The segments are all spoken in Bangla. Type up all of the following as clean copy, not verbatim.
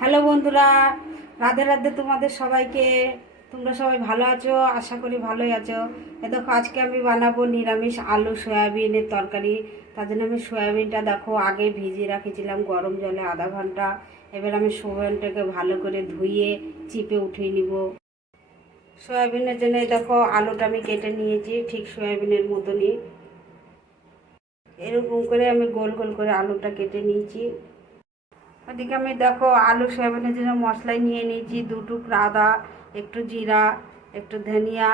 হ্যালো বন্ধুরা, রাধে রাধে তোমাদের সবাইকে। তোমরা সবাই ভালো আছো, আশা করি ভালোই আছো। দেখো আজকে আমি বানাবো নিরামিষ আলু সয়াবিনের তরকারি। তার জন্য আমি সয়াবিনটা দেখো আগে ভিজিয়ে রাখেছিলাম গরম জলে আধা ঘন্টা। এবার আমি সয়াবিনটাকে ভালো করে ধুয়ে চিপে উঠিয়ে নিব। সয়াবিনের জন্য দেখো আলুটা আমি কেটে নিয়েছি ঠিক সয়াবিনের মতনই। এরকম করে আমি গোল গোল করে আলুটা কেটে নিয়েছি। ওদিকে আমি দেখো আলু সয়াবিনের জন্য মশলাই নিয়ে নিয়েছি, 2 টুকরা আদা, একটু জিরা, একটু ধনিয়া।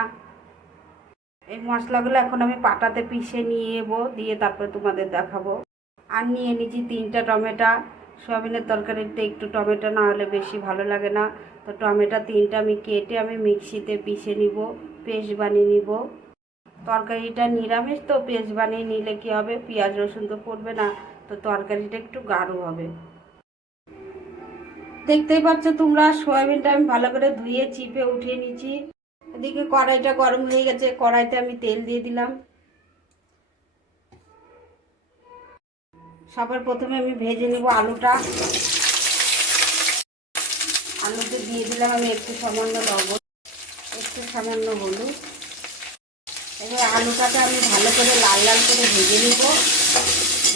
এই মশলাগুলো এখন আমি পাটাতে পিষে নিয়ে নেবো, দিয়ে তারপরে তোমাদের দেখাবো। আর নিয়ে নিয়েছি 3টা টমেটো। সয়াবিনের তরকারিতে একটু টমেটো না হলে বেশি ভালো লাগে না। তো টমেটো 3টা আমি কেটে আমি মিক্সিতে পিষে নিব, পেস্ট বানিয়ে নিব। তরকারিটা নিরামিষ তো পেস্ট বানিয়ে নিলে কি হবে, পেঁয়াজ রসুন তো পড়বে না, তো তরকারিটা একটু গাঢ় হবে। দেখতেই পাচ্ছ তোমরা সয়াবিনটা আমি ভালো করে ধুয়ে চিপে উঠিয়ে নিয়েছি। এদিকে কড়াইটা গরম হয়ে গেছে, কড়াইতে আমি তেল দিয়ে দিলাম। সবার প্রথমে আমি ভেজে নেব আলুটা। আলুতে দিয়ে দিলাম আমি একটু সামান্য লবণ, একটু সামান্য হলুদ। এবার আলুটাকে আমি ভালো করে লাল লাল করে ভেজে নেব।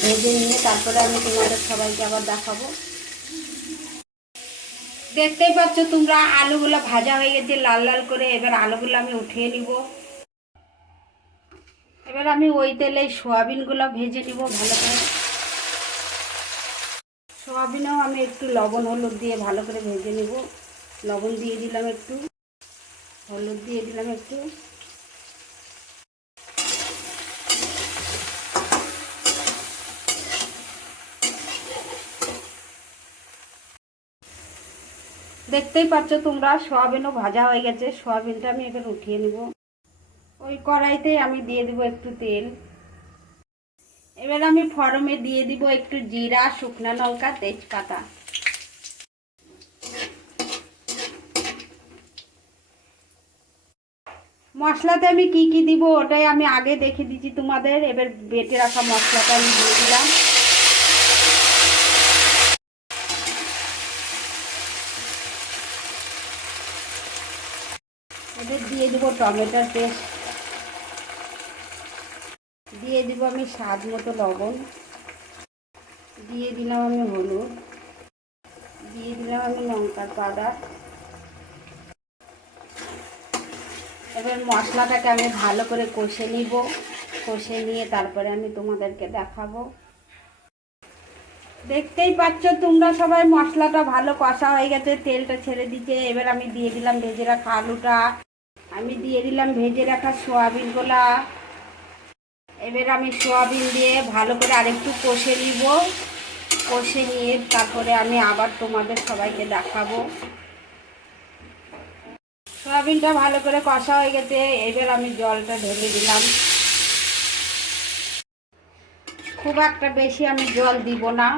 ভেজে নিয়ে তারপরে আমি তোমাদের সবাইকে আবার দেখাবো। দেখতেই পাচ্ছ তোমরা আলুগুলো ভাজা হয়ে গেছে লাল লাল করে। এবার আলুগুলো আমি উঠিয়ে নিব। এবার আমি ওই তেলে সয়াবিনগুলো ভেজে নিব ভালো করে। সয়াবিনেও আমি একটু লবণ হলুদ দিয়ে ভালো করে ভেজে নিব। লবণ দিয়ে দিলাম একটু, হলুদ দিয়ে দিলাম একটু। দেখতেই পাচ্ছ তোমরা সয়াবিনও ভাজা হয়ে গেছে। সয়াবিনটা আমি এবার উঠিয়ে নিব। ওই কড়াইতে আমি দিয়ে দিব একটু তেল। এবার আমি ফোড়নে দিয়ে দিব একটু জিরা, শুকনো লঙ্কা, তেজপাতা। মশলাতে আমি কি কি দিব ওটাই আমি আগে দেখে দিচ্ছি তোমাদের। এবার বেটে রাখা মশলাটা আমি দিয়ে দিলাম। এবার দিয়ে দিব টমেটোর পেস্ট, দিয়ে দিব আমি স্বাদ মতো লবণ, দিয়ে দিলাম আমি হলুদ, দিয়ে দিলাম আমি লঙ্কার পাউডার। এবার মশলাটাকে আমি ভালো করে কষে নিব। কষে নিয়ে তারপরে আমি তোমাদেরকে দেখাবো। দেখতেই পাচ্ছ তোমরা সবাই মশলাটা ভালো কষা হয়ে গেছে, তেলটা ছেড়ে দিচ্ছে। এবার আমি দিয়ে দিলাম ভেজে রাখা আলুটা, আমি দিয়ে দিলাম ভেজে রাখা সয়াবিনগুলা। এবার আমি সয়াবিন দিয়ে ভালো করে আরেকটু কষে নিব। কষে নিয়ে তারপরে আমি আবার তোমাদের সবাইকে দেখাবো। সয়াবিনটা ভালো করে কষা হয়ে গেছে। এবার আমি জলটা ঢেলে দিলাম। খুব একটা বেশি আমি জল দিব না।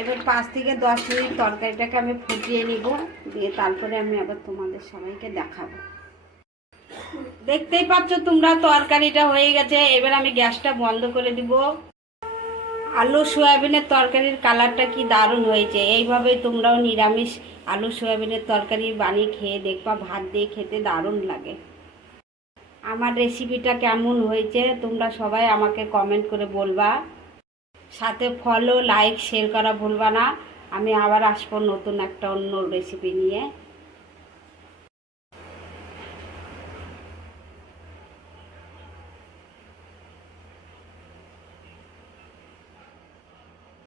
এবার 5 থেকে 10 মিনিট তরকারিটাকে আমি ফুটিয়ে নিব, দিয়ে তারপরে আমি আবার তোমাদের সবাইকে দেখাবো। দেখতেই পাচ্ছ তোমরা তরকারিটা হয়ে গেছে। এবার আমি গ্যাসটা বন্ধ করে দিব। আলু সয়াবিনের তরকারির কালারটা কি দারুণ হয়েছে। এইভাবেই তোমরাও নিরামিষ আলু সয়াবিনের তরকারি বানিয়ে খেয়ে দেখবা, ভাত দিয়ে খেতে দারুণ লাগে। আমার রেসিপিটা কেমন হয়েছে তোমরা সবাই আমাকে কমেন্ট করে বলবা। সাথে ফলো, লাইক, শেয়ার করা ভুলবা না। আমি আবার আসবো নতুন একটা অন্য রেসিপি নিয়ে।